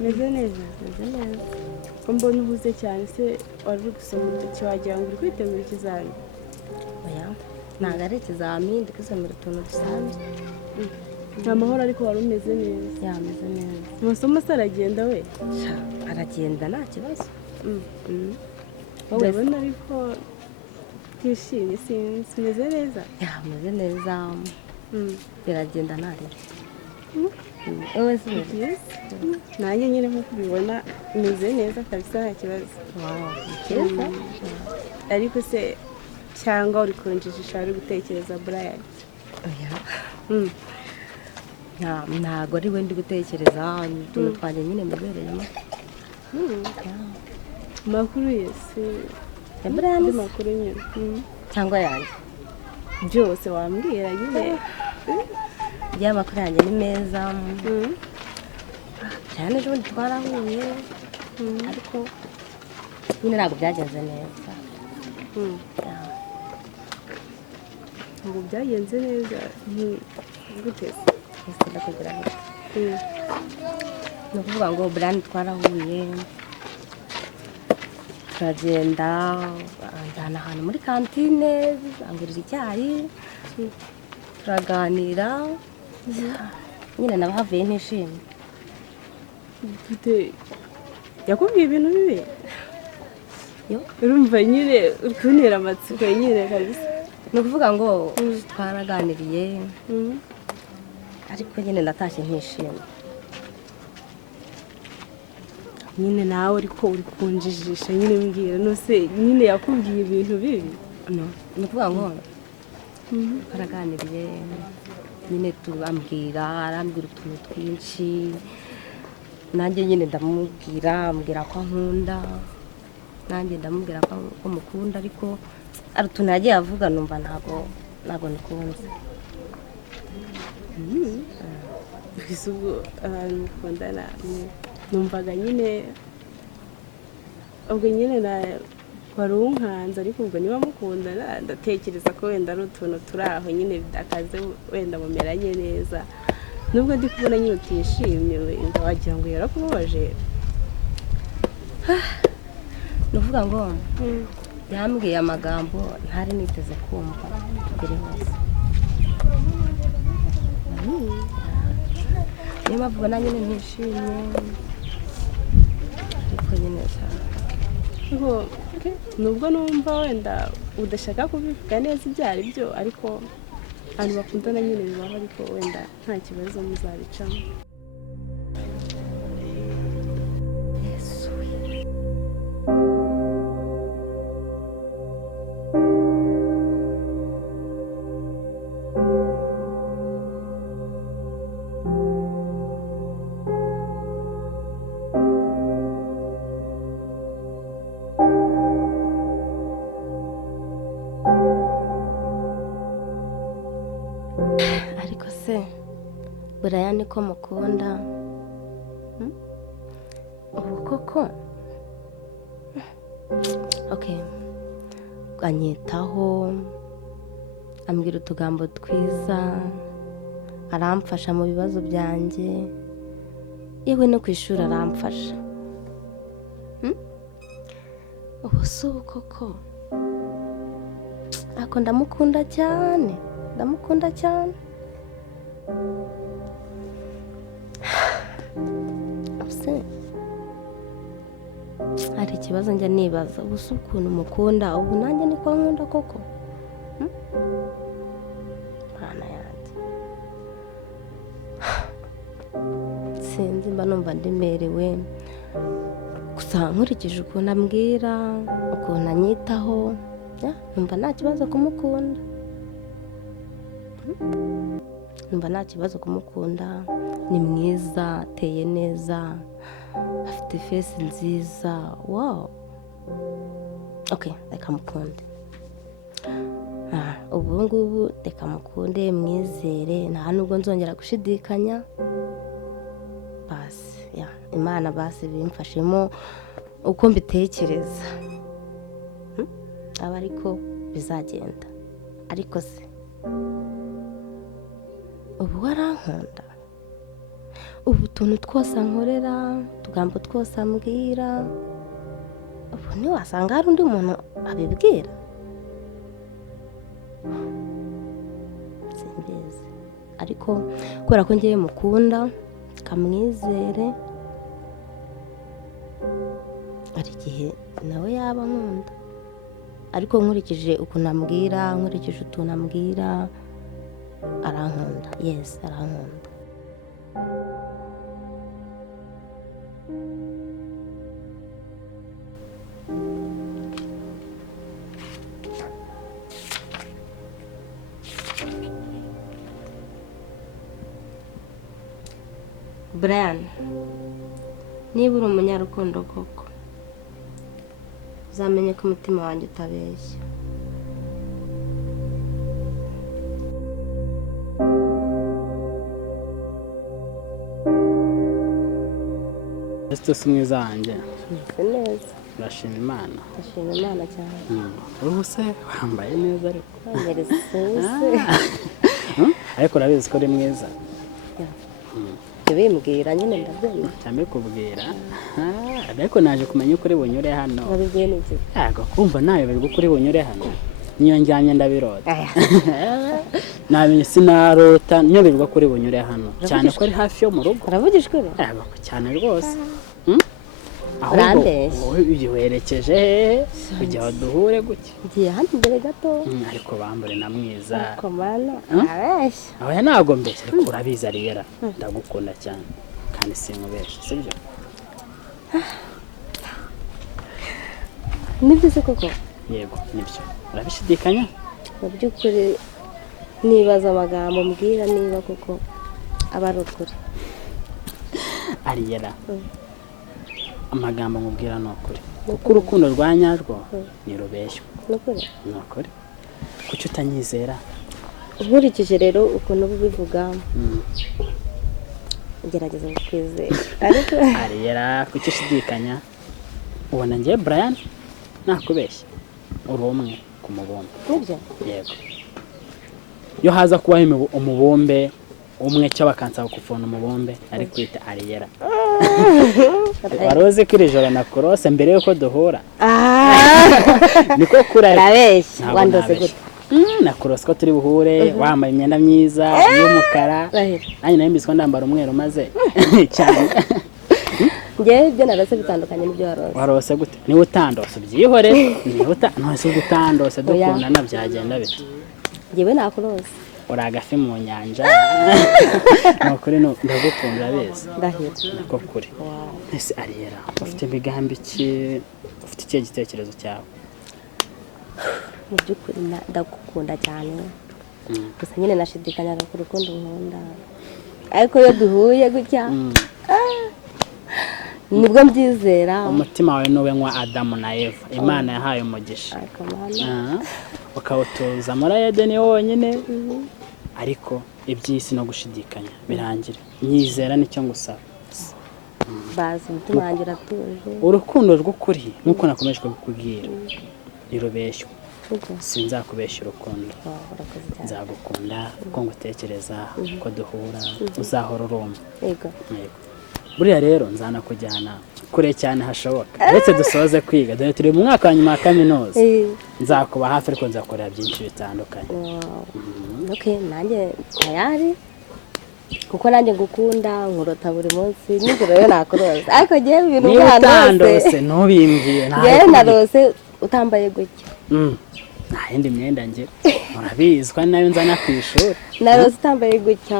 meze neza meze neza. ko mbona uhuze cyane se wari uri gusoma uduki wagira ngo uri kwitegura ikizami Oya, ntabwo ari ikizamini ndi kwisomera utuntu dusanzwe. nta mahoro ariko wari umeze neza Yameze neza. amasomo se aragenda we Sha, aragenda nta kibazo. ndabona ariko twishimye sinzi umeze neza Yameze neza. Biragenda ntaribi. Wowe se umeze? byiza nanjye nyine nk'uko ubibona umeze neza kabisa nta kibazo Cyiza. ariko se cyangwa uri kunjijisha uri gutekereza Brian Oya. Ntabwo ari we ndi gutekereza utuntu twanjye nyine mbibereyemo. amakuru yose Ya Brian andi se? makuru nyine Cyangwa yanjye. byose wambwira nyine Amakuru yanjye ni meza. Cyane ejobundi twarahuye ariko nyine ntabwo byagenze neza. ngo byagenze neza guteze Ese ndakubwira ngo ni ukuvuga ngo Brian twarahuye turagenda anjyana ahantu muri kantine angurira icyayi turaganira nyine nabahavuye ntishimye. yakubwiye ibintu bibi Yo, urumva nyine uri kuntera amatsiko nyine kabisa ni ukuvuga ngo twaraganiriye ariko nyine natashye ntishimye. nyine nawe ariko uri kunjijisha nyine mbwira nose nyine yakubwiye ibintu bibi ni ukuvuga ngo twaraganiriye nyine arambwira utuntu twinshi nanjye nyine ndamubwira ambwira ko ankunda nanjye ndamubwira ko mukunda ariko ari utuntu yagiye avuga numva ntabwo nikunze. gusa ubwo abantu mukundana numvaga nyine ubwo nyine wari unkanze ariko ubwo niba mukundana ndatekereza ko wenda ari utuntu turi aho nyine bidakaze wenda mumeranye neza nubwo ndi kubona nyine utishimye wenda wagira ngo yarakubabaje. ni ukuvuga ngo yambwiye amagambo ntari niteze kumva mbere hose. niyo mpamvu ubona nyine ntishimye ariko nyine nubwo numva wenda udashaka kubivuga neza ibyo ari byo ariko abantu bakundana nyine bibaho ariko wenda nta kibazo muzabicamo. ariko se Brian niko mukunda ubu koko okay anyitaho ambwira utugambo twiza aramfasha mu bibazo byanjye yewe no ku ishuri aramfasha ubu si ubu koko ariko ndamukunda cyane hari ikibazo njya nibaza gusa ukuntu mukunda ubu nanjye niko nkunda koko mwana yanjye sinzi mba numva ndimerewe gusa nkurikije ukuntu ambwira ukuntu anyitaho numva nta kibazo kumukunda ni mwiza ateye neza afite fesi nziza wow okay reka mukunde ubu ngubu reka mukunde mwizere nta nubwo nzongera gushidikanya basi imana basi bimfashemo uko mbitekereza aba ariko bizagenda ariko se ubu warankunda ubu tuntu twose ankorera utugambo twose ambwira ubu ntiwasanga hari undi muntu abibwira simbizi ariko kubera ko ngiye mukunda kamwizere hari igihe nawe yaba nkunda ariko nkurikije ukuntu ambwira nkurikije utuntu ambwira arankunda yes arankunda Brian niba uri umunyarukundo koko uzamenye ko umutima wanjye utabeshya Ese si mwiza wanjye meze neza urashima Imana ndashima Imana cyane ubu se wambaye neza ariko wanyereza sose ariko urabizi ko uri mwiza bimbwira nyine ndabyemera cyane kubwira ariko naje kumenya uko uri bunyure hano wabibwiye n'iki yego kumva nayoberwa uko uri bunyure hano niyo njyanye ndabirota namenye sinarota nyoberwa ko uri bunyure hano cyane ko ari hafi yo mu rugo uravugishwe rero yego cyane rwose urambeshya ahubwo werekeje hehe kugira ngo duhure gutya ngiye hano imbere gato ariko bambure na mwiza ariko mana arabeshya aho ntabwo mbeshya ariko urabizi ariyera ndagukunda cyane kandi sinkubeshya sibyo nibyo se koko yego nibyo urabishidikanya mu by'ukuri nibaza amagambo mbwira niba koko aba ari ukuri ariyera amagambo nkubwira ni ukuri kuko urukundo rwa nyarwo ni rubeshya ni ukuri kuki utanyizera nkurikije rero ukuntu ubivuga gerageza kukwizera ariko ariyera kuki ushidikanya ubona ngiye Brian nakubeshya uri umwe ku mubumbe nibyo yego iyo haza kubaho umubumbe umwe cyo bakansaba kuvuna umubumbe ari kwita ariyera wari uzi ko iri joro nakurose mbere yuko duhura niko urabeshya wandose gute nakurose ko turi buhure wambaye imyenda myiza y'umukara nanjye nayo mbizwa ndambara umweru maze cyane ngewe ibyo narose bitandukanye n'ibyo warose gute niba utandose ubyihore niba utandose dukundana byagenda bite ngewe nakurose uri agafi mu nyanja ni ukuri ndagukunda urabizi ndahira niko kuri ese ariyera ufite imigambi ki ufite ikihe gitekerezo cyawe mu by'ukuri ndagukunda cyane gusa nyine nashidikanyaga ku rukundo nkunda ariko iyo duhuye gutya nibwo mbyizera umutima wawe n'uwe nka Adamu na Eva Imana yahaye umugisha ukawutuza muri Edeni wonyine ariko iby'isi no gushidikanya birangira nyizera nicyo ngusaba bazi umutima wanjye uratuje urukundo rw'ukuri nk'uko nakomeje kukubwira ntirubeshywa sinzakubeshya urukundo nzagukunda kuko ngutekereza ko duhura uzahora urumva yego buriya rero nzanakujyana kure cyane hashoboka ndetse dusoze kwiga dore turi mu mwaka wa nyuma wa kaminuza nzakuba hafi ariko nzakorera byinshi bitandukanye nanjye tayari kuko nanjye ngukunda nkurota buri munsi nijoro rero nakuroza ariko ngewe ibintu utandose ntubimbwire ngewe narose utambaye gutya nta yindi myenda ngira urabizi ko nayo nzana ku ishuri narose utambaye gutya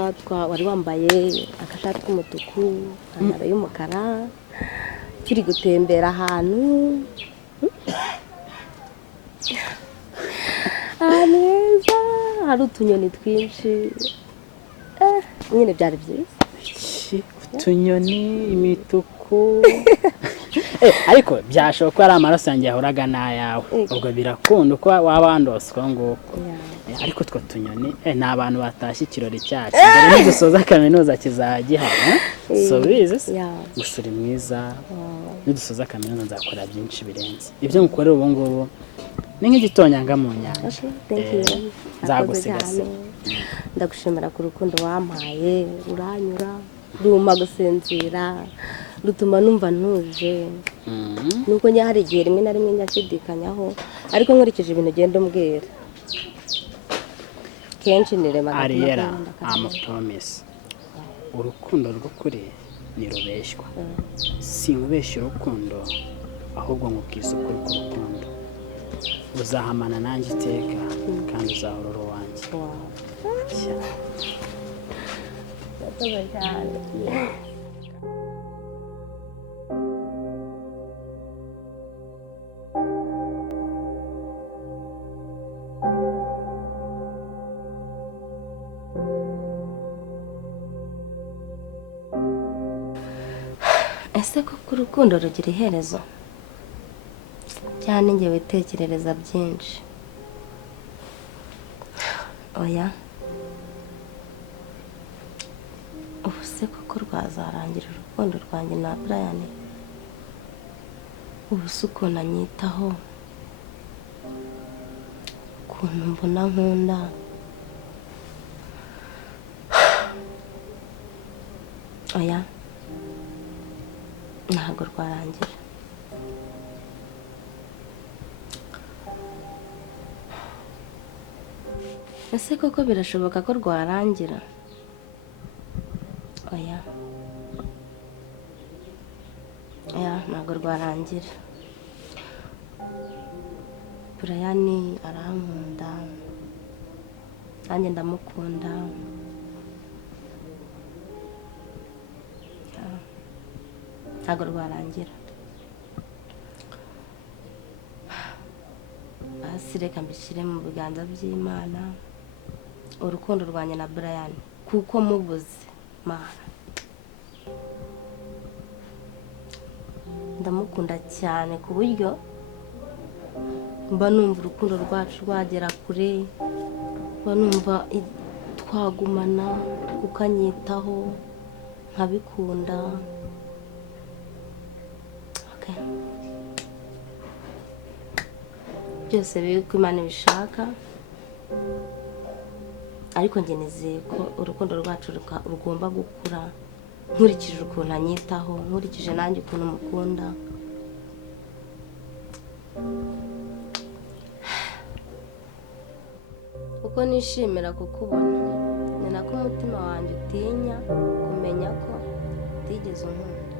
wari wambaye agashati k'umutuku ipantaro y'umukara turi gutembera ahantu heza hari utunyoni twinshi nyine byari byiza utunyoni imituku ariko byashoboka ko ari amaraso yanjye yahoraga n'ayawe ubwo birakunda uko waba wandose uko nguko ariko utwo tunyoni ni abantu batashye ikirori cyacu mbere nidusoza kaminuza kizajya gihari so bizi gusa uri mwiza nidusoza kaminuza nzakora byinshi birenze ibyo ngukorera ubu ngubu ni nk'igitonyanga mu nyanja nzagusigasira ndagushimira ku rukundo wampaye uranyura rumpa gusinzira, rutuma numva ntuje. Nuko njya hari igihe rimwe na rimwe nyashidikanyaho, ariko nkurikije ibintu ugenda umbwira kenshi nirema Ariella, I'm promise urukundo rw'ukuri nirubeshywa. Sinkubeshya urukundo, ahubwo nkubwiza ukuri k'urukundo. Uzahamana nanjye iteka kandi uzahora uri uwanjye. Ese koko urukundo rugira iherezo? Cyane njye witekerereza byinshi. Oya, ubu se koko rwazarangira urukundo rwanjye na Brian? Ubu se ukuntu anyitaho, ukuntu mbona nkunda, oya, ntabwo rwarangira. Ese koko birashoboka ko rwarangira? Oya, ntabwo rwarangira. Brian arankunda, nanjye ndamukunda. Ntabwo rwarangira. Basi reka mbishyire mu biganza by'Imana, urukundo rwanjye na Brian, kuko mubuze Mana. Ndamukunda cyane ku buryo mba numva urukundo rwacu rwagera kure, mba numva twagumana kuko anyitaho nkabikunda. Byose biri ko Imana ibishaka, ariko njye nizeye ko urukundo rwacu rugomba gukura, nkurikije ukuntu anyitaho, nkurikije nanjye ukuntu mukunda. Uko nishimira kukubona, ni nako umutima wanjye utinya kumenya ko utigeze unkunda.